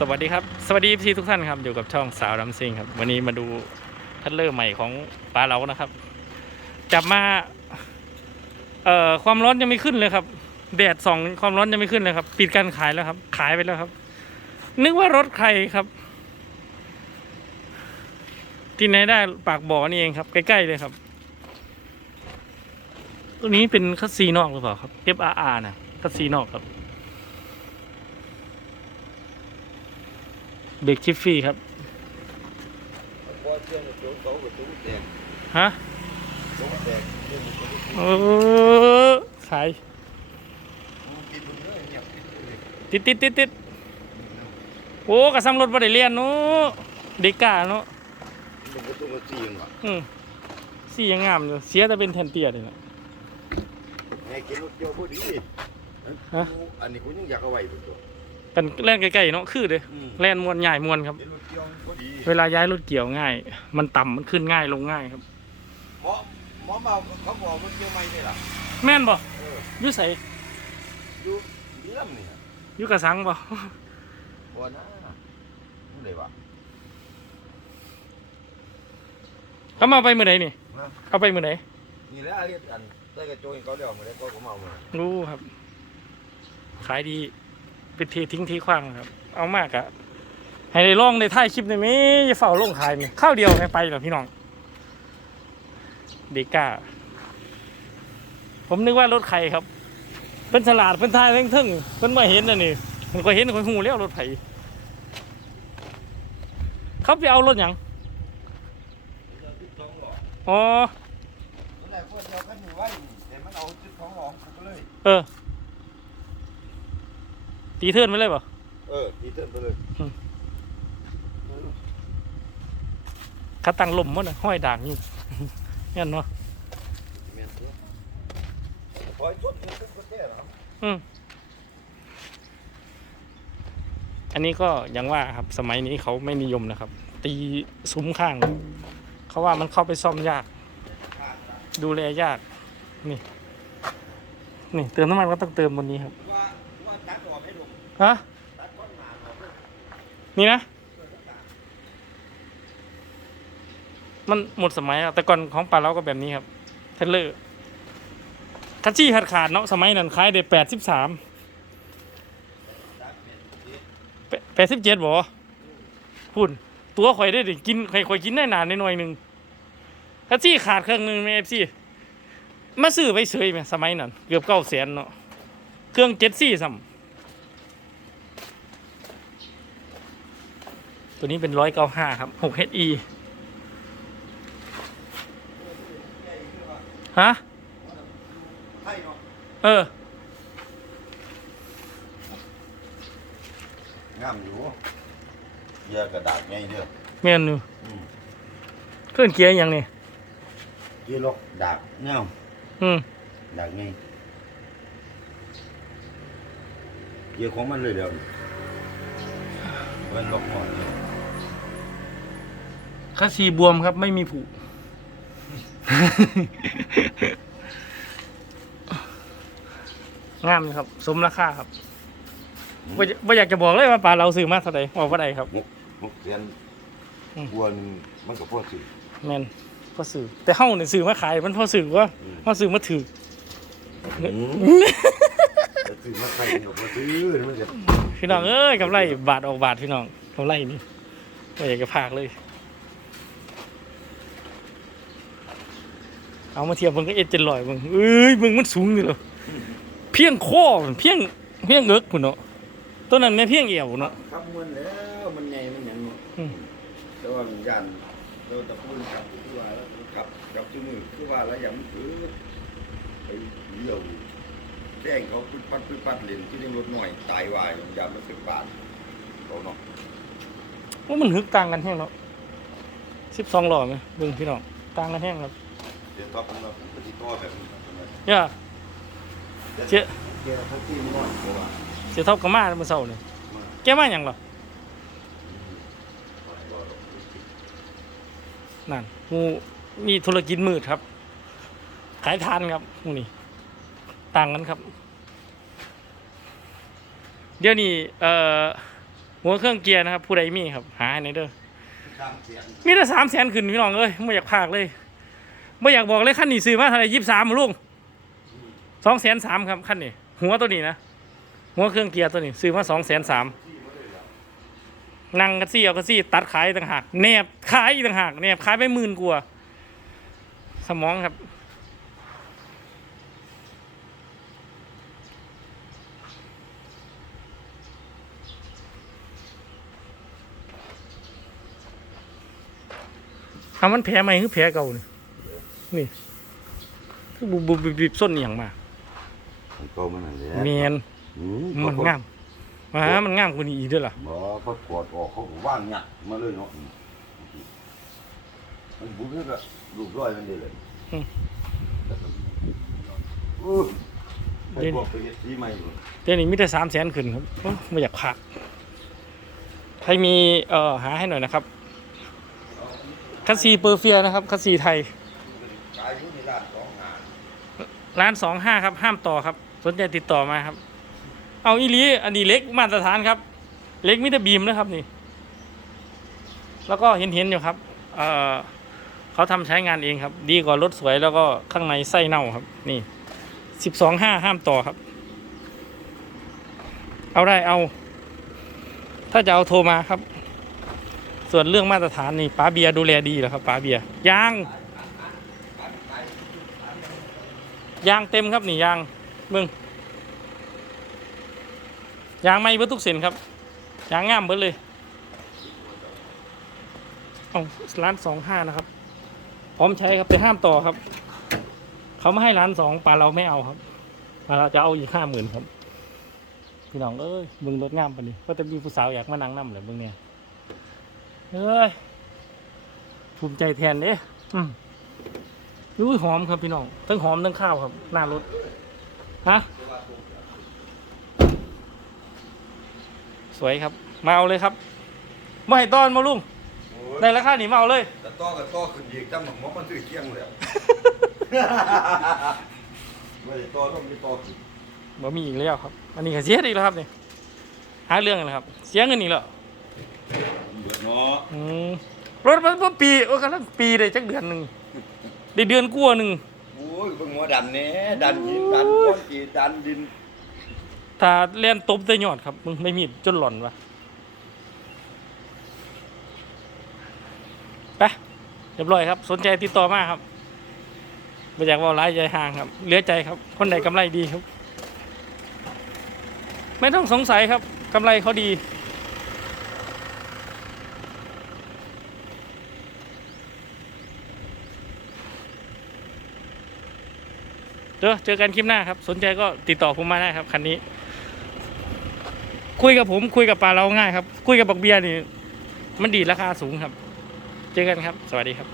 สวัสดีครับ สวัสดีพี่ทุกท่านครับ อยู่กับช่องสาวดำซิงครับ วันนี้มาดูทัดเลอร์ใหม่ของปลาเรานะครับ จับมา เอ่อความร้อนยังไม่ขึ้นเลยครับ แดดส่องความร้อนยังไม่ขึ้นเลยครับ ปิดการขายแล้วครับ ขายไปแล้วครับ นึกว่ารถใครครับ ที่ไหนได้ปากบ่อนี่เองครับ ใกล้ๆเลยครับ ตัวนี้เป็นคัสซีนอกหรือเปล่าครับ FRR นะคัสซีนอกครับ เบรกชิฟฟี่ครับพอเชื่อมกับโจ๊กโต๊ะกับโจ๊กแตกฮะโจ๊กแตกเชื่อมกับโจ๊กเออขายปิดมึงเลยเงียบปิดเลยติดติดติดติดโอ้กระซ้ำรถบ่ได้เรียนเนาะเด็กกาเนาะมันก็ต้องมาซีงว่ะอืมสียังงามอยู่เสียแต่เป็นแทนเตียเลยนะไงกินรถเกี่ยวพอดีฮะอันนี้กูยังอยากเอาไว้เป็นตัว กันแล่นใกล้ๆเนาะคือเด้แล่นมวนใหญ่มวนครับกินรถเกี่ยวพอดีเวลาย้ายรถเกี่ยวง่าย มันต่ำมันขึ้นง่ายลงง่ายครับ หมอหมอเมาเขาบอกรถเกี่ยวไม่ได้หรอแม่นบ่เอออยุใสอยู่เรื่องนี่อยุกระสังบ่ บ่นะนี่เลยวะ เขามาเอาไปมือไหนนี่นะเอาไปมือไหนนี่แหละเรียกกันได้กระโจนเขาเรียกมาได้ก็เขาเมามารู้ครับ ขายดี เป็นเททิ้งทีขว้างครับ เอามากอะให้ได้ลองในท้ายคลิปในอยไหมอย่าเฝ้าลงขายนี่ข้าวเดียวให้ไปเหรอพี่น้องเดก้า ผมนึกว่ารถใครครับ เป็นฉลาดเป็นทายเร่งทึ่งเป็นมาเห็นน่ะนี่มันก็เห็นคนหูแล้วรถไถเขาไปเอารถหยังอ๋อตอนแรกพวกเดียวกันอยู่ไว้แต่มันเอาจุดของหลองกูก็เลยเออ ตีเทิร์นไปเลยเปล่ะเออตีเติมไปเลยขาตั้งลมมั้งนะห้อยด่างอยู่งั้นเนาะแม่นตัวปล่อยจุดนี่เป็นคนแก่เหรออืมอันนี้ก็อย่างว่าครับสมัยนี้เขาไม่นิยมนะครับ ตีซุ้มข้าง เขาว่ามันเข้าไปซ่อมยาก ดูแลยาก นี่ นี่เติมน้ำมันก็ต้องเติมบนนี้ครับ ว่าว่าตัดออกให้ดู ฮะนี่นะ มันหมดสมัยแล้วแต่ก่อนของป่าเราก็แบบนี้ครับเทเลอร์คัชชี่ขาดขาดเนาะสมัยนั้นขายได้แปดสิบสามแปดสิบเจ็ดบ่พุ่นตัวข่อยได้ดิกินข่อยข่อยกินได้นานนิดหน่อยหนึ่งคัชชี่ขาดเครื่องหนึ่งไหมเอฟซีมาซื้อไปเฉยไหมสมัยนั้นเกือบเก้าแสนเนาะเครื่องเจ็ดซี่ซ้ำ ตัวนี้เป็นร้อยเก้าห้าครับหกเฮอีฮะใช่เนาะเออ งามอยู่เยอะกระดาษไงเด้อแม่นอยู่อืมเคลื่อนเกียร์ยังนี่เกี่ยวลอกดาบเงาอืมดาบไงเกี่ยวของมันเลยเดี๋ยวมันลอกก่อนเนี่ย คัสซีบวมครับ ไม่มีผูงามเลยครับ สมราคาครับบ่อยบ่อยากจะบอกเลยว่าปลาเราซื้อมาเท่าไหร่บอกว่าใดครับหกเสียนอืมกวนมันก็พอสิแมนพอซื้อแต่เฮ้าเนี่ยซื้อมาขายมันพอซื้อว่าอืมพอซื้อมาถือ แต่ซื้อมาใส่ก็บ่ซื้อมันจะพี่น้องเอ้ยกำไรบาทออกบาทพี่น้องกำไรนี่ไม่อยากจะพากเลย เอามาเทียบมึงก็เอ็ดเจ็ดลอยมึงเอ้ยมึงมันสูงนี่เหรอเพียงคอเพียงเพียงเอิกพุ่นเนาะตัวนั้นแม่เพียงเอวเนาะครับมันแล้วมันใหญ่มันหยังเนาะอืมแต่ว่ามันยันเราตะพูนกลับคือว่าแล้วกลับกลับจุมือคือว่าแล้วอย่างมันคือไปเลี้ยวแจ้งเขาปึ๊ดปัดปึ๊ดปัดเล่นที่นี่รถหน่อยตายวายยามมันเป็นบาทเขาเนาะว่ามันฮึกต่างกันแห้งเนาะสิบสองหล่อไหมเบิ่งพี่น้องต่างกันแห้งครับ เดี๋ยวต่อไปเราปฏิทอแบบนี้ย่าเจ๊เกี่ยวทั้งที่มันน้อยเพราะว่าเสียเท่ากับมาเมื่อเช้านี่แกมาอย่างเหรอนั่นหมูมีธุรกิจมืดครับ ขายทานครับหมูนี่ต่างกันครับ เดี๋ยวนี้เอ่อหัวเครื่องเกียร์นะครับ ผู้ใดมีครับ หาให้หน่อยเด้อสามเสียง มีแต่สามแสนขึ้นพี่น้องเอ้ยไม่อยากพากเลย ไม่อยากบอกเลยขั้นนี้ซื้อมาเท่าไหร่ยี่สิบสามลุงสองแสนสามครับขั้นนี้หัวตัวนี้นะหัวเครื่องเกียร์ตัวนี้ซื้อมาสองแสนสามนั่งกระซี่เอากระซี่ตัดขายต่างหากแนบขายอีกต่างหากแนบขายไปหมื่นกว่าสมองครับทำมันแผลใหม่คือแผลเก่าเนี่ย นี่คือบุบบุบบิบส้นอหย่างมามันโตมันนั่นแหละเมียนอืมันงามมามันงามกว่านี้อีกด้วยล่ะบ่เขาถอดออกเขาก็ว่างเนี่ยมาเลยเนาะมันบุ้งก็รูปร้อยมันดีเลยเออไปบอกไปเฮ็ดสีใหม่บ่เดี๋ยวนี้มีแต่สามแสนขึ้นครับไม่อยากพักใครมีเอ่อหาให้หน่อยนะครับคัสซีเปอร์เฟียนะครับคัสซีไทย ขายอยู่ในร้านสองหา ร้านสองห้าครับ ห้ามต่อครับ สนใจติดต่อมาครับ เอาอีลีอันนี้เล็กมาตรฐานครับ เล็กมิตรบีมนะครับนี่ แล้วก็เห็นเห็นๆอยู่ครับ เอ่อเขาทำใช้งานเองครับ ดีกว่ารถสวยแล้วก็ข้างในไส้เน่าครับ นี่สิบสองห้าห้ามต่อครับ เอาได้เอา ถ้าจะเอาโทรมาครับ ส่วนเรื่องมาตรฐานนี่ป้าเบียร์ดูแลดีแล้วครับป้าเบียร์ยาง ยางเต็มครับนี่ยางเบิ้งยางไม่เบิดทุกเส้นครับยางงามเบิดเลยเอาร้านสองห้านะครับ พร้อมใช้ครับแต่ห้ามต่อครับ เขาไม่ให้ร้านสองปลาเราไม่เอาครับปลาเราจะเอาอีกห้าหมื่นครับพี่น้องเอ้ยเบิ้งรถงามปะนี่ก็จะมีผู้สาวอยากมานั่งนั่เลยเบิ้งเนี่ยเอ้ยภูมิใจแทนเด้อืม อุ้ยหอมครับพี่น้องทั้งหอมทั้งข้าวครับหน้ารถฮะสวยครับมาเอาเลยครับมาให้ตอนมาลุงได้ราคาหนีมาเอาเลย แต่ต่อกับต่อขึ้นอีกแต่หมอกมันซื้อเคียงแล้วไม่ได้ต่อต้องมีต่อขึ้นบ่มีอีกแล้วครับ อันนี้ก็เสียอีกแล้วครับนี่หาเรื่องกันแล้วครับ เสียเงินอีกแล้วเดือดเนาะอืมรถมันเพิ่งปีโอ้กำลังปีได้จักเดือนหนึ่ง ได้เดือนกลัวาหนึ่งโอ้ยเบิ่งหัวดันแหน่ดันหินดันก้อนกีดันดินถ้าเล่นตบได้ยอดครับมึงไม่มีดจนหล่อนวะไปเรียบร้อยครับ สนใจติดต่อมาครับมาจากว่าร้ายใจห่างครับเหลือใจครับ คนไหนกำไรดีครับ ไม่ต้องสงสัยครับกำไรเขาดี เจอเจอกันคลิปหน้าครับ สนใจก็ติดต่อผมมาได้ครับคันนี้ คุยกับผมคุยกับปลาเราง่ายครับ คุยกับบักเบียร์นี่ มันดีดราคาสูงครับ เจอกันครับ สวัสดีครับ